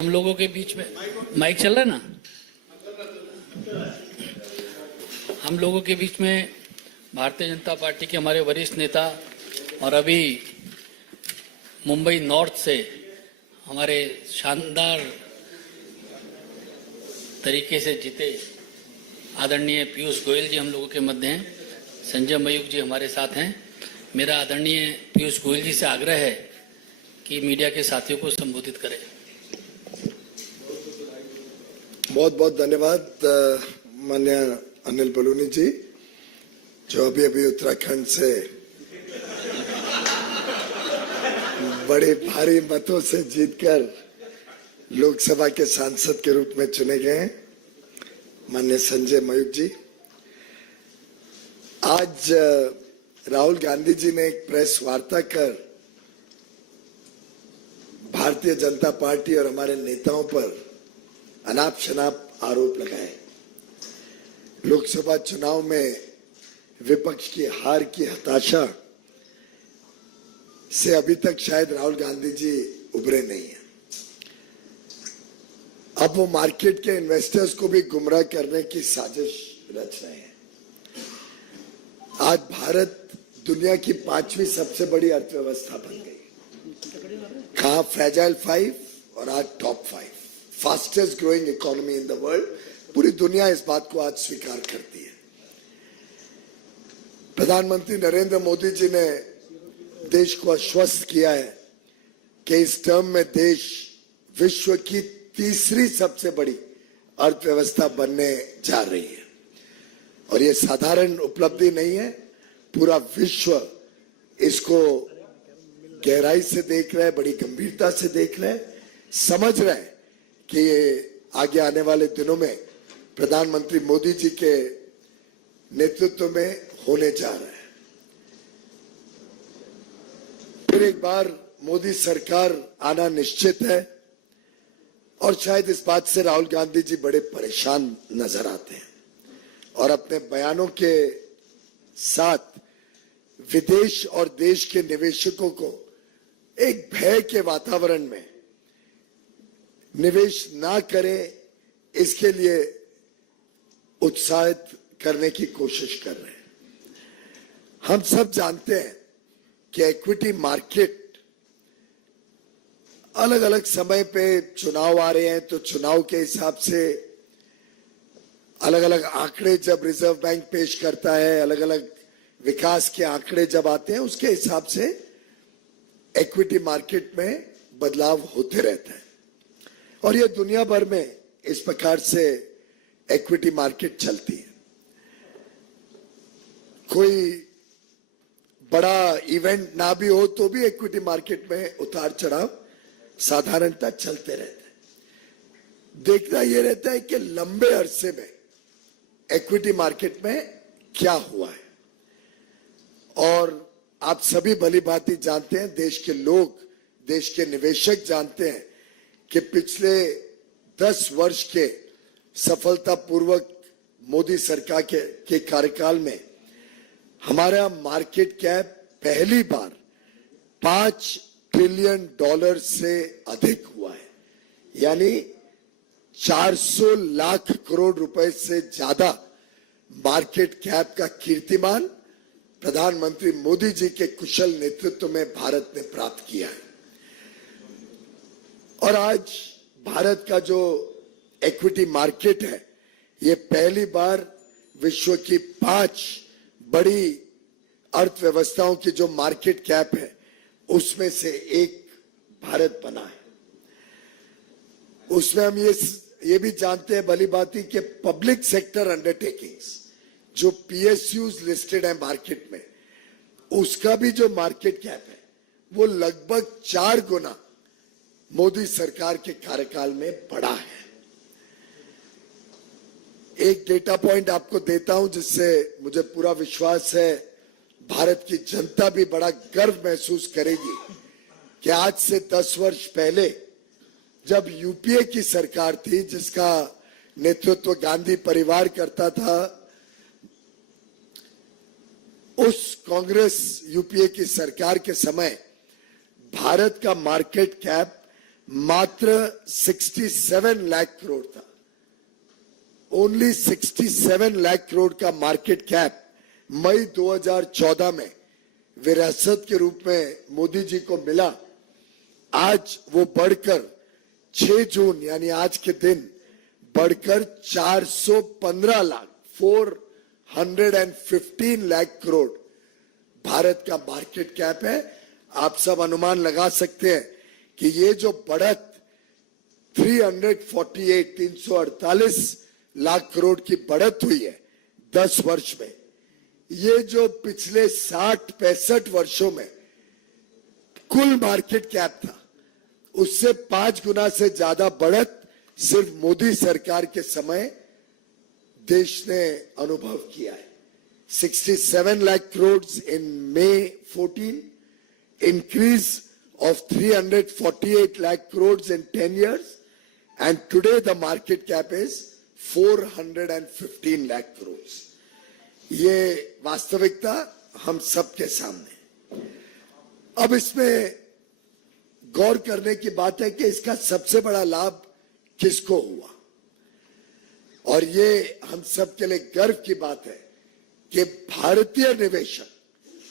हम लोगों के बीच में माइक चल रहा है ना। हम लोगों के बीच में भारतीय जनता पार्टी के हमारे वरिष्ठ नेता और अभी मुंबई नॉर्थ से हमारे शानदार तरीके से जीते आदरणीय पीयूष गोयल जी हम लोगों के मध्य हैं। संजय मयूख जी हमारे साथ हैं। मेरा आदरणीय पीयूष गोयल जी से आग्रह है कि मीडिया के साथियों को संबोधित करें। बहुत बहुत धन्यवाद माननीय अनिल बलूनी जी, जो अभी उत्तराखंड से बड़े भारी मतों से जीतकर लोकसभा के सांसद के रूप में चुने गए हैं। माननीय संजय मयूख जी, आज राहुल गांधी जी ने एक प्रेस वार्ता कर भारतीय जनता पार्टी और हमारे नेताओं पर अनाप शनाप आरोप लगाए। लोकसभा चुनाव में विपक्ष की हार की हताशा से अभी तक शायद राहुल गांधी जी उभरे नहीं हैं। अब वो मार्केट के इन्वेस्टर्स को भी गुमराह करने की साजिश रच रहे हैं। आज भारत दुनिया की 5वीं सबसे बड़ी अर्थव्यवस्था बन गई। कहा फ्रेजाइल 5 और आज top 5 fastest growing economy in the world. पूरी दुनिया इस बात को आज स्वीकार करती है। प्रधानमंत्री नरेंद्र मोदी जी ने देश को आश्वस्त किया है कि इस टर्म में देश विश्व की तीसरी सबसे बड़ी अर्थव्यवस्था बनने जा रही है। और ये साधारण उपलब्धि नहीं है, पूरा विश्व इसको गहराई से देख रहा है, बड़ी गंभीरता से देख रहा है, समझ रहा है कि ये आगे आने वाले दिनों में प्रधानमंत्री मोदी जी के नेतृत्व में होने जा रहा है। फिर एक बार मोदी सरकार आना निश्चित है और शायद इस बात से राहुल गांधी जी बड़े परेशान नजर आते हैं और अपने बयानों के साथ विदेश और देश के निवेशकों को एक भय के वातावरण में निवेश ना करें, इसके लिए उत्साहित करने की कोशिश कर रहे हैं। हम सब जानते हैं कि इक्विटी मार्केट अलग अलग समय पे चुनाव आ रहे हैं, तो चुनाव के हिसाब से अलग अलग आंकड़े जब रिजर्व बैंक पेश करता है, अलग अलग विकास के आंकड़े जब आते हैं, उसके हिसाब से इक्विटी मार्केट में बदलाव होते रहता है। और ये दुनिया भर में इस प्रकार से इक्विटी मार्केट चलती है। कोई बड़ा इवेंट ना भी हो तो भी इक्विटी मार्केट में उतार चढ़ाव साधारणतः चलते रहते हैं। देखना यह रहता है कि लंबे अरसे में इक्विटी मार्केट में क्या हुआ है। और आप सभी भली भांति जानते हैं, देश के लोग, देश के निवेशक जानते हैं कि पिछले 10 वर्ष के सफलतापूर्वक मोदी सरकार के कार्यकाल में हमारा मार्केट कैप पहली बार $5 ट्रिलियन से अधिक हुआ है। यानी 400 लाख करोड़ रुपए से ज्यादा मार्केट कैप का कीर्तिमान प्रधानमंत्री मोदी जी के कुशल नेतृत्व में भारत ने प्राप्त किया है। और आज भारत का जो इक्विटी मार्केट है, ये पहली बार विश्व की 5 बड़ी अर्थव्यवस्थाओं की जो मार्केट कैप है, उसमें से एक भारत बना है। उसमें हम ये भी जानते हैं भली भांति कि पब्लिक सेक्टर अंडरटेकिंग्स जो PSUs लिस्टेड है मार्केट में, उसका भी जो मार्केट कैप है वो लगभग 4 गुना मोदी सरकार के कार्यकाल में बढ़ा है। एक डेटा पॉइंट आपको देता हूं जिससे मुझे पूरा विश्वास है भारत की जनता भी बड़ा गर्व महसूस करेगी कि आज से 10 वर्ष पहले जब यूपीए की सरकार थी, जिसका नेतृत्व गांधी परिवार करता था, उस कांग्रेस यूपीए की सरकार के समय भारत का मार्केट कैप मात्र 67 लाख करोड़ था। ओनली 67 लाख करोड़ का मार्केट कैप मई 2014 में विरासत के रूप में मोदी जी को मिला। आज वो बढ़कर 6 जून यानी आज के दिन बढ़कर 415 लाख 415 लाख करोड़ भारत का मार्केट कैप है। आप सब अनुमान लगा सकते हैं कि ये जो बढ़त 348 लाख करोड़ की बढ़त हुई है 10 वर्ष में, ये जो पिछले 60-65 वर्षों में कुल मार्केट कैप था उससे 5 गुना से ज्यादा बढ़त सिर्फ मोदी सरकार के समय देश ने अनुभव किया है। 67 lakh crores in May 14, increase of 348 lakh crores in 10 years, and today the market cap is 415 lakh crores. ये वास्तविकता हम सबके सामने। अब इसमें गौर करने की बात है कि इसका सबसे बड़ा लाभ किसको हुआ, और ये हम सब के लिए गर्व की बात है कि भारतीय निवेशक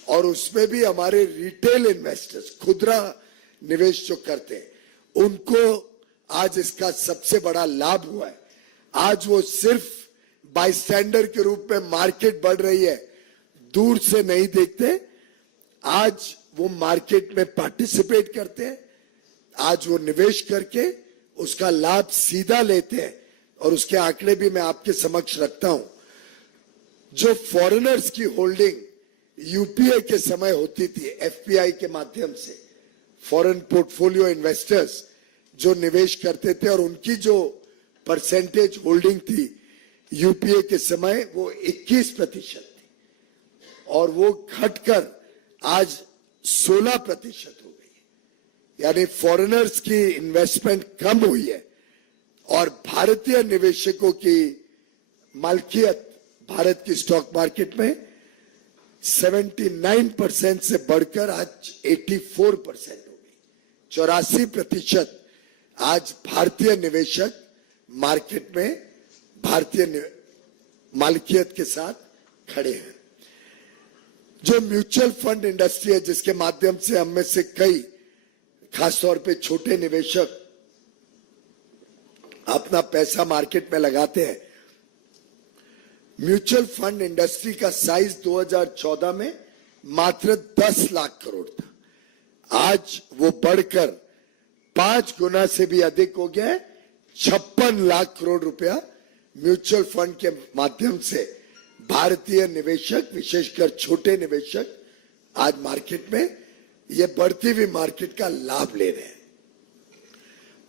और उसमें भी हमारे रिटेल इन्वेस्टर्स, खुदरा निवेश जो करते हैं, उनको आज इसका सबसे बड़ा लाभ हुआ है। आज वो सिर्फ बाईस्टैंडर के रूप में मार्केट बढ़ रही है दूर से नहीं देखते, आज वो मार्केट में पार्टिसिपेट करते हैं, आज वो निवेश करके उसका लाभ सीधा लेते हैं। और उसके आंकड़े भी मैं आपके समक्ष रखता हूं। जो फॉरेनर्स की होल्डिंग यूपीए के समय होती थी एफपीआई के माध्यम से, फॉरेन पोर्टफोलियो इन्वेस्टर्स जो निवेश करते थे और उनकी जो परसेंटेज होल्डिंग थी यूपीए के समय वो 21% थी, और वो घटकर आज 16% हो गई है। यानी फॉरेनर्स की इन्वेस्टमेंट कम हुई है और भारतीय निवेशकों की मालकियत भारत की स्टॉक मार्केट में 79% से बढ़कर आज 84% हो गई। 84% आज भारतीय निवेशक मार्केट में भारतीय मालकियत के साथ खड़े हैं। जो म्यूचुअल फंड इंडस्ट्री है जिसके माध्यम से हम में से कई, खासतौर पे छोटे निवेशक अपना पैसा मार्केट में लगाते हैं, म्यूचुअल फंड इंडस्ट्री का साइज 2014 में मात्र 10 लाख करोड़ था। आज वो बढ़कर 5 गुना से भी अधिक हो गया है। 56 लाख करोड़ रुपया म्यूचुअल फंड के माध्यम से भारतीय निवेशक, विशेषकर छोटे निवेशक, आज मार्केट में ये बढ़ती हुई मार्केट का लाभ ले रहे हैं।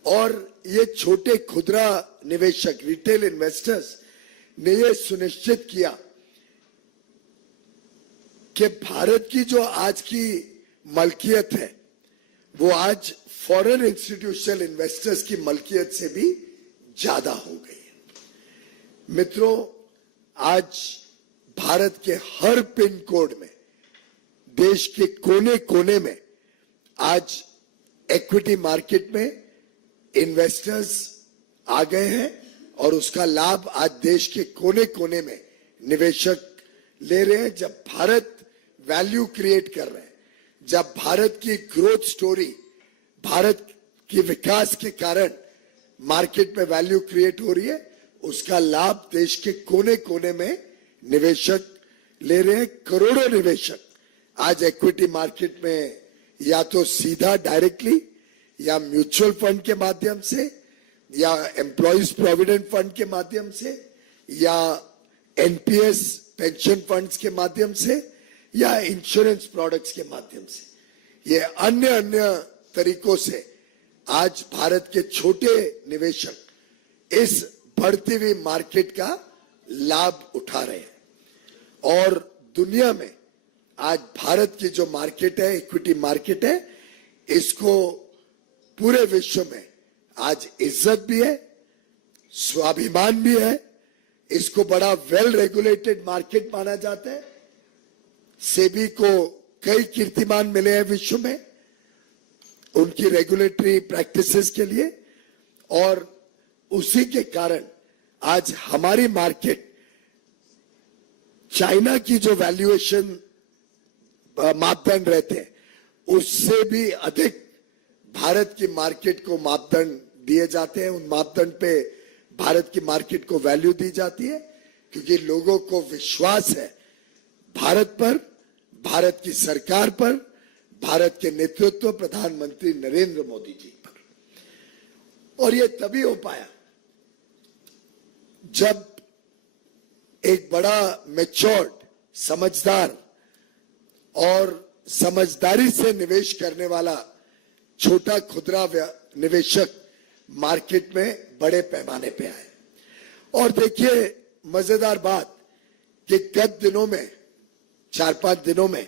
और ये छोटे खुदरा निवेशक, रिटेल इन्वेस्टर्स ने ये सुनिश्चित किया कि भारत की जो आज की मलकियत है वो आज फॉरेन इंस्टीट्यूशनल इन्वेस्टर्स की मलकियत से भी ज्यादा हो गई है। मित्रों, आज भारत के हर पिन कोड में, देश के कोने कोने में आज इक्विटी मार्केट में इन्वेस्टर्स आ गए हैं और उसका लाभ आज देश के कोने कोने में निवेशक ले रहे हैं। जब भारत वैल्यू क्रिएट कर रहे हैं, जब भारत की ग्रोथ स्टोरी, भारत की विकास के कारण मार्केट में वैल्यू क्रिएट हो रही है, उसका लाभ देश के कोने कोने में निवेशक ले रहे हैं। करोड़ों निवेशक आज इक्विटी मार्केट में या तो सीधा डायरेक्टली या म्यूचुअल फंड के माध्यम से या एम्प्लॉइज प्रोविडेंट फंड के माध्यम से या एनपीएस पेंशन फंड्स के माध्यम से या इंश्योरेंस प्रोडक्ट्स के माध्यम से, ये अन्य तरीकों से आज भारत के छोटे निवेशक इस बढ़ती हुई मार्केट का लाभ उठा रहे हैं। और दुनिया में आज भारत की जो मार्केट है, इक्विटी मार्केट है, इसको पूरे विश्व में आज इज्जत भी है, स्वाभिमान भी है। इसको बड़ा वेल रेगुलेटेड मार्केट माना जाता है। सेबी को कई कीर्तिमान मिले हैं विश्व में। उनकी रेगुलेटरी प्रैक्टिसेस के लिए, और उसी के कारण आज हमारी मार्केट चाइना की जो वैल्यूएशन मापदंड रहते हैं उससे भी अधिक भारत की मार्केट को मापदंड दिए जाते हैं। उन मापदंड पे भारत की मार्केट को वैल्यू दी जाती है, क्योंकि लोगों को विश्वास है भारत पर, भारत की सरकार पर, भारत के नेतृत्व प्रधानमंत्री नरेंद्र मोदी जी पर। और ये तभी हो पाया जब एक बड़ा मैच्योर्ड, समझदार और समझदारी से निवेश करने वाला छोटा खुदरा निवेशक मार्केट में बड़े पैमाने पे आए। और देखिए मजेदार बात कि गत दिनों में, 4-5 दिनों में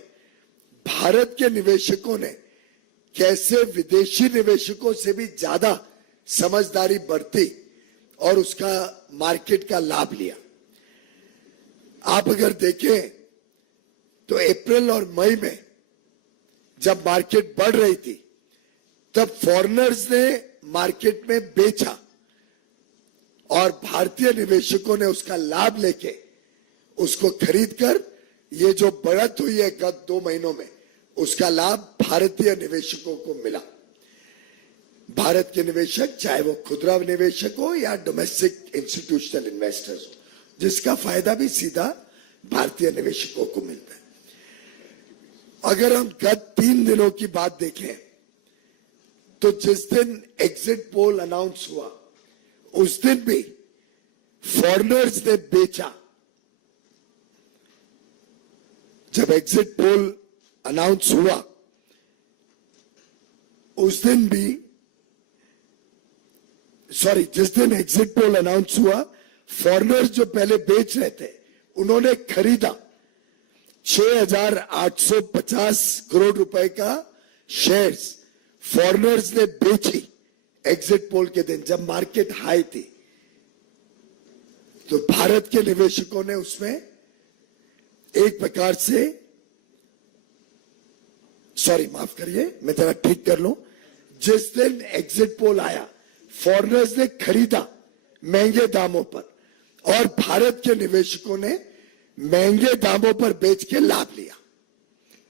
भारत के निवेशकों ने कैसे विदेशी निवेशकों से भी ज्यादा समझदारी बरती और उसका मार्केट का लाभ लिया। आप अगर देखें तो अप्रैल और मई में जब मार्केट बढ़ रही थी तब फॉरेनर्स ने मार्केट में बेचा और भारतीय निवेशकों ने उसका लाभ लेके उसको खरीदकर ये जो बढ़त हुई है गत 2 महीनों में, उसका लाभ भारतीय निवेशकों को मिला। भारत के निवेशक, चाहे वो खुदरा निवेशक हो या डोमेस्टिक इंस्टीट्यूशनल इन्वेस्टर्स हो, जिसका फायदा भी सीधा भारतीय निवेशकों को मिलता है। अगर हम गत 3 दिनों की बात देखें तो जिस दिन एग्जिट पोल अनाउंस हुआ उस दिन भी फॉरेनर्स ने बेचा। जब एग्जिट पोल अनाउंस हुआ उस दिन भी, जिस दिन एग्जिट पोल अनाउंस हुआ, फॉरेनर्स जो पहले बेच रहे थे उन्होंने खरीदा 6,850 करोड़ रुपए का शेयर्स फॉरेनर्स ने बेची एग्जिट पोल के दिन, जब मार्केट हाई थी। तो भारत के निवेशकों ने उसमें एक प्रकार से, माफ करिए मैं जरा ठीक कर लूं, जिस दिन एग्जिट पोल आया फॉरेनर्स ने खरीदा महंगे दामों पर और भारत के निवेशकों ने महंगे दामों पर बेच के लाभ लिया।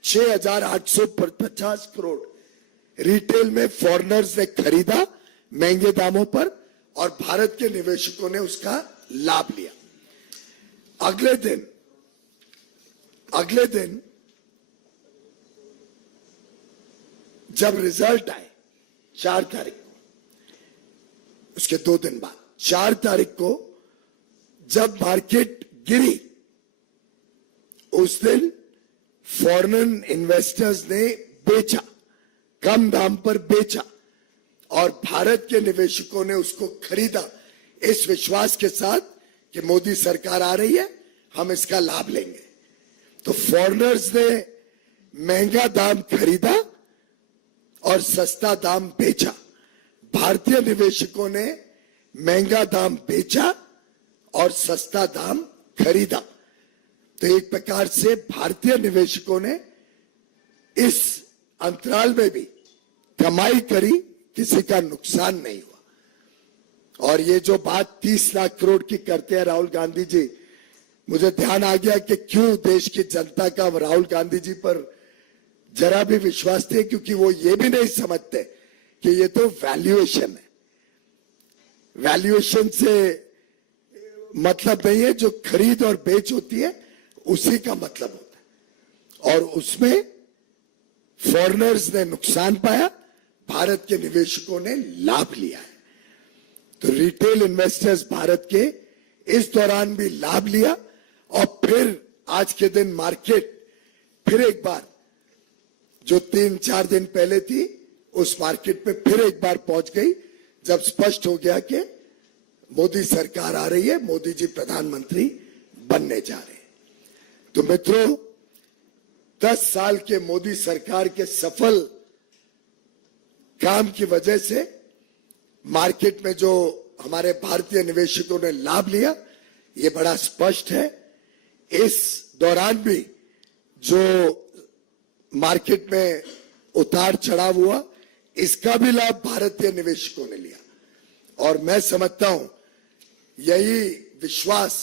6,850 करोड़ रिटेल में फॉरेनर्स ने खरीदा महंगे दामों पर और भारत के निवेशकों ने उसका लाभ लिया। अगले दिन जब रिजल्ट आए 4 तारीख को, उसके 2 दिन बाद 4 तारीख को जब मार्केट गिरी, उस दिन फॉरेन इन्वेस्टर्स ने बेचा, कम दाम पर बेचा और भारत के निवेशकों ने उसको खरीदा इस विश्वास के साथ कि मोदी सरकार आ रही है, हम इसका लाभ लेंगे। तो फॉरेनर्स ने महंगा दाम खरीदा और सस्ता दाम बेचा, भारतीय निवेशकों ने महंगा दाम बेचा और सस्ता दाम खरीदा। तो एक प्रकार से भारतीय निवेशकों ने इस अंतराल में भी कमाई करी, किसी का नुकसान नहीं हुआ। और ये जो बात 30 लाख करोड़ की करते हैं राहुल गांधी जी, मुझे ध्यान आ गया कि क्यों देश की जनता का राहुल गांधी जी पर जरा भी विश्वास थे, क्योंकि वो ये भी नहीं समझते कि ये तो वैल्यूएशन है। वैल्यूएशन से मतलब नहीं है, जो खरीद और बेच होती है उसी का मतलब होता है। और उसमें फॉरेनर्स ने नुकसान पाया, भारत के निवेशकों ने लाभ लिया है। तो रिटेल इन्वेस्टर्स भारत के इस दौरान भी लाभ लिया और फिर आज के दिन मार्केट फिर एक बार जो 3-4 दिन पहले थी उस मार्केट में फिर एक बार पहुंच गई, जब स्पष्ट हो गया कि मोदी सरकार आ रही है, मोदी जी प्रधानमंत्री बनने जा रहे हैं। तो मित्रों, 10 साल के मोदी सरकार के सफल काम की वजह से मार्केट में जो हमारे भारतीय निवेशकों ने लाभ लिया, ये बड़ा स्पष्ट है। इस दौरान भी जो मार्केट में उतार चढ़ाव हुआ, इसका भी लाभ भारतीय निवेशकों ने लिया। और मैं समझता हूं यही विश्वास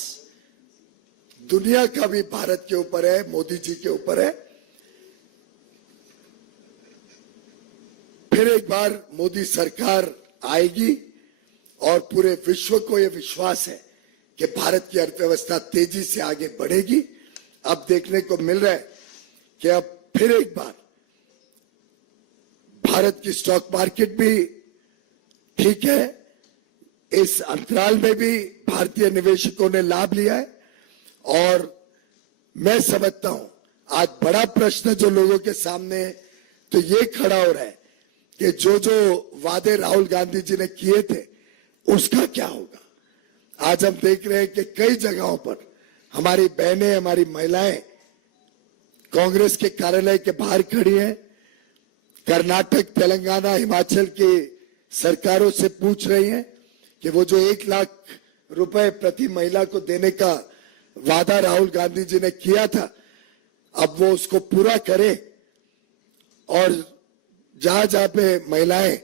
दुनिया का भी भारत के ऊपर है, मोदी जी के ऊपर है। फिर एक बार मोदी सरकार आएगी और पूरे विश्व को यह विश्वास है कि भारत की अर्थव्यवस्था तेजी से आगे बढ़ेगी। अब देखने को मिल रहा है कि अब फिर एक बार भारत की स्टॉक मार्केट भी ठीक है। इस अंतराल में भी भारतीय निवेशकों ने लाभ लिया है। और मैं समझता हूं आज बड़ा प्रश्न जो लोगों के सामने है तो ये खड़ा हो रहा है कि जो वादे राहुल गांधी जी ने किए थे उसका क्या होगा। आज हम देख रहे हैं कि कई जगहों पर हमारी बहनें, हमारी महिलाएं कांग्रेस के कार्यालय के बाहर खड़ी हैं। कर्नाटक, तेलंगाना, हिमाचल की सरकारों से पूछ रही हैं कि वो जो 1 लाख रुपए प्रति महिला को देने का वादा राहुल गांधी जी ने किया था अब वो उसको पूरा करे। और जहां जहां पे महिलाएं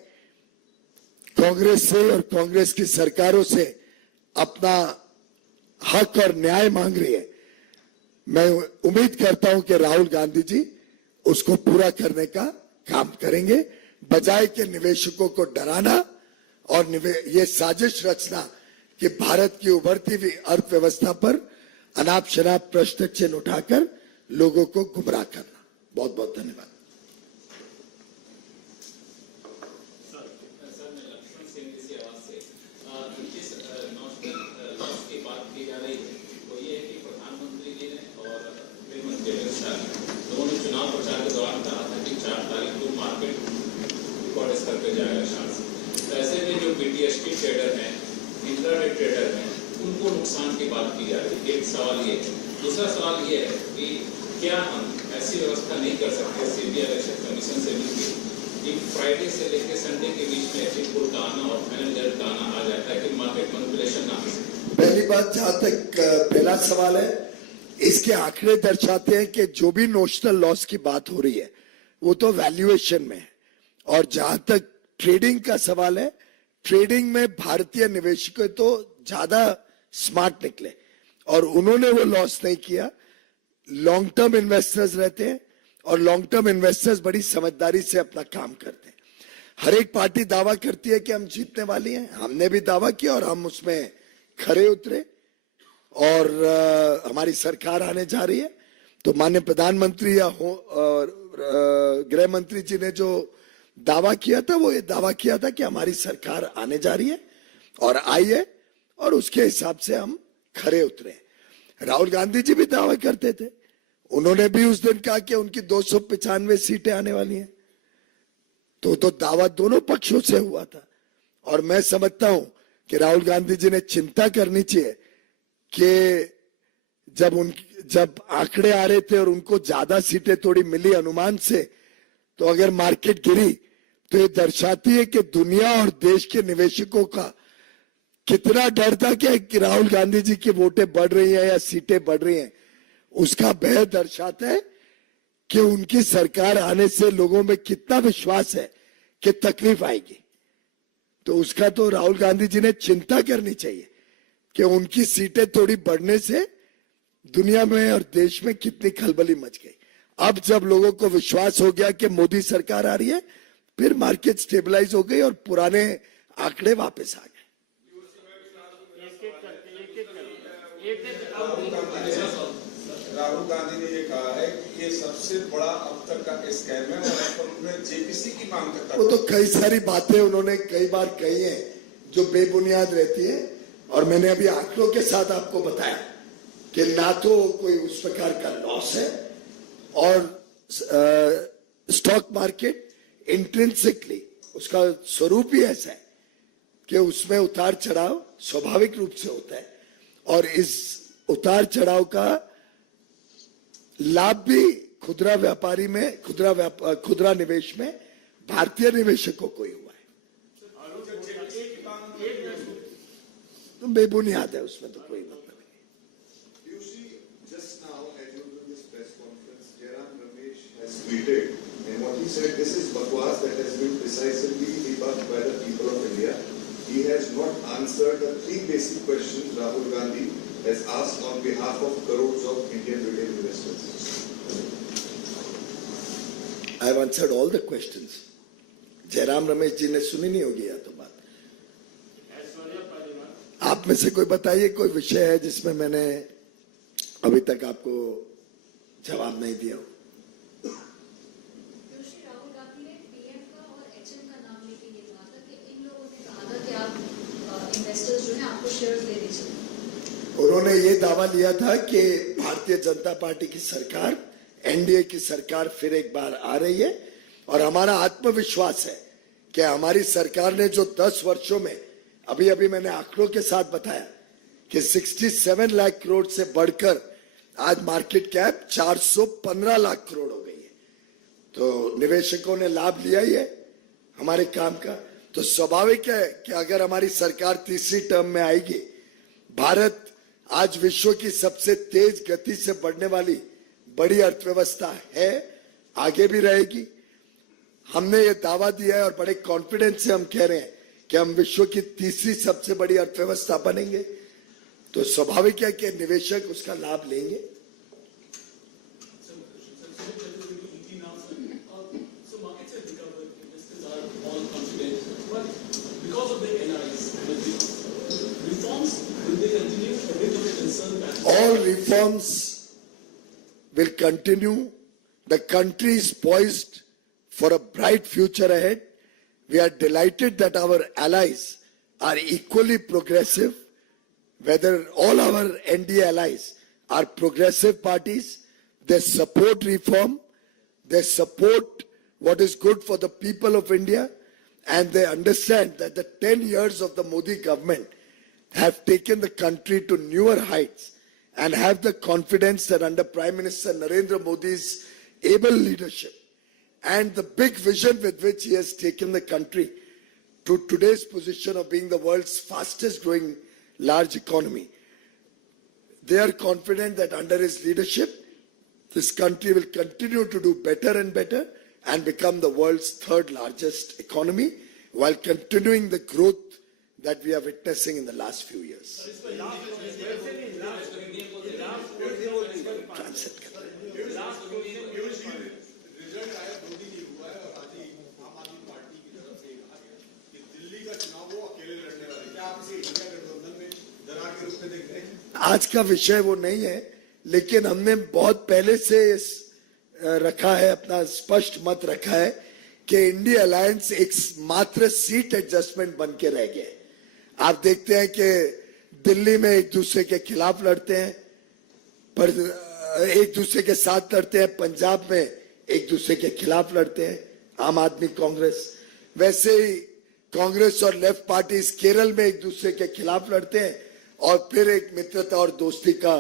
कांग्रेस से और कांग्रेस की सरकारों से अपना हक और न्याय मांग रही है, मैं उम्मीद करता हूं कि राहुल गांधी जी उसको पूरा करने का काम करेंगे, बजाय के निवेशकों को डराना और ये साजिश रचना कि भारत की उभरती हुई अर्थव्यवस्था पर अनाप शनाप प्रश्न चिन्ह उठाकर लोगों को गुमराह करना। बहुत बहुत धन्यवाद। चुनाव प्रचार के दौरान कहा था कि 4 तारीख को मार्केट रिकॉर्ड करके जाएगा शायद। तो ऐसे में जो बीटीएसटी ट्रेडर हैं, इंट्राडे ट्रेडर हैं, उनको नुकसान की बात की जा रही है। एक सवाल ये है। दूसरा सवाल ये है कि क्या हम ऐसी व्यवस्था नहीं कर सकते सीबीआई इलेक्शन कमीशन से मिलकर कि फ्राइडे से लेकर संडे के बीच में एग्जिट पोल का आना और फाइनल रिजल्ट का आना आ जाता है कि मार्केट मैनिपुलेशन ना हो सके। पहली बात, जहां तक पहला सवाल है, इसके आंकड़े दर्शाते हैं कि जो भी नोशनल लॉस की बात हो रही है वो तो वैल्यूएशन में है। और जहां तक ट्रेडिंग का सवाल है, ट्रेडिंग में भारतीय निवेशक तो ज्यादा स्मार्ट निकले और उन्होंने वो लॉस नहीं किया। लॉन्ग टर्म इन्वेस्टर्स रहते हैं और लॉन्ग टर्म इन्वेस्टर्स बड़ी समझदारी से अपना काम करते हैं। हर एक पार्टी दावा करती है कि हम जीतने वाली हैं, हमने भी दावा किया और हम उसमें खरे उतरे और हमारी सरकार आने जा रही है। तो माननीय प्रधानमंत्री या गृह मंत्री जी ने जो दावा किया था वो ये दावा किया था कि हमारी सरकार आने जा रही है और आई है और उसके हिसाब से हम खरे उतरे। राहुल गांधी जी भी दावा करते थे, उन्होंने भी उस दिन कहा कि उनकी 295 सीटें आने वाली हैं। तो दावा दोनों पक्षों से हुआ था। और मैं समझता हूं कि राहुल गांधी जी ने चिंता करनी चाहिए कि जब आंकड़े आ रहे थे और उनको ज्यादा सीटें थोड़ी मिली अनुमान से, तो अगर मार्केट गिरी तो ये दर्शाती है कि दुनिया और देश के निवेशकों का कितना डर था कि राहुल गांधी जी की वोटें बढ़ रही है या सीटें बढ़ रही हैं। उसका भय दर्शाता है कि उनकी सरकार आने से लोगों में कितना विश्वास है कि तकलीफ आएगी। तो उसका तो राहुल गांधी जी ने चिंता करनी चाहिए कि उनकी सीटें थोड़ी बढ़ने से दुनिया में और देश में कितनी खलबली मच गई। अब जब लोगों को विश्वास हो गया कि मोदी सरकार आ रही है, फिर मार्केट स्टेबलाइज हो गई और पुराने आंकड़े वापस आ गए। राहुल गांधी ने ये कहा है कि ये सबसे बड़ा अब तक का स्कैम है और उन्होंने जेपीसी की मांग करता। वो तो कई सारी बातें उन्होंने कई बार कही हैं जो बेबुनियाद रहती है। और मैंने अभी आंकड़ों के साथ आपको बताया कि ना तो कोई उस प्रकार का लॉस है और स्टॉक मार्केट इंट्रिंसिकली उसका स्वरूप ही ऐसा है कि उसमें उतार चढ़ाव स्वाभाविक रूप से होता है और इस उतार चढ़ाव का लाभ भी खुदरा व्यापारी में खुदरा निवेश में भारतीय निवेशकों को ही हुआ है। तो बेबुनियाद है, उसमें तो कोई मतलब नहीं। You see, just now, as you do this press conference, Jairam Ramesh has tweeted, and what he said this is bakwas that has been precisely debunked by the people of India. He has not answered the three basic questions Rahul Gandhi has asked on behalf of crores of Indian retail investors. I have answered all the questions. Jairam Ramesh ji ने सुनी नहीं होगी या तो बात। आप में से कोई बताइए कोई विषय है जिसमें मैंने अभी तक आपको जवाब नहीं दिया हो। श्री राहुल गांधी ने पीएम का और एचएम का नाम लेके ये कहा था कि इन लोगों ने कहा था कि आप इन्वेस्टर्स जो हैं आपको शेयर्स दे दीजिए। उन्होंने ये दावा लिया था कि भारतीय जनता पार्टी की सरकार, एनडीए की सरकार फिर एक बार आ रही है और हमारा आत्मविश्वास है कि हमारी सरकार ने जो 10 वर्षों में अभी अभी मैंने आंकड़ों के साथ बताया कि 67 लाख करोड़ से बढ़कर आज मार्केट कैप 415 लाख करोड़ हो गई है। तो निवेशकों ने लाभ लिया ही है हमारे काम का। तो स्वाभाविक है कि अगर हमारी सरकार तीसरी टर्म में आएगी, भारत आज विश्व की सबसे तेज गति से बढ़ने वाली बड़ी अर्थव्यवस्था है, आगे भी रहेगी। हमने ये दावा दिया है और बड़े कॉन्फिडेंस से हम कह रहे हैं कि हम विश्व की तीसरी सबसे बड़ी अर्थव्यवस्था बनेंगे। तो स्वाभाविक है कि निवेशक उसका लाभ लेंगे। All reforms will continue. The country is poised for a bright future ahead. We are delighted that our allies are equally progressive, whether all our NDA allies are progressive parties. They support reform, they support what is good for the people of India, and they understand that the 10 years of the Modi government have taken the country to newer heights and have the confidence that under Prime Minister Narendra Modi's able leadership and the big vision with which he has taken the country to today's position of being the world's fastest growing large economy, they are confident that under his leadership, this country will continue to do better and better and become the world's third largest economy while continuing the growth that we are witnessing in the last few years. Translate कर रहे हैं। आज का विषय वो नहीं है, लेकिन हमने बहुत पहले से रखा है, अपना स्पष्ट मत रखा है कि इंडिया अलायंस एक मात्र सीट एडजस्टमेंट बन के रह गया। आप देखते हैं कि दिल्ली में एक दूसरे के खिलाफ लड़ते हैं, पर एक दूसरे के साथ लड़ते हैं, पंजाब में एक दूसरे के खिलाफ लड़ते हैं, आम आदमी कांग्रेस। वैसे ही कांग्रेस और लेफ्ट पार्टीज केरल में एक दूसरे के खिलाफ लड़ते हैं और फिर एक मित्रता और दोस्ती का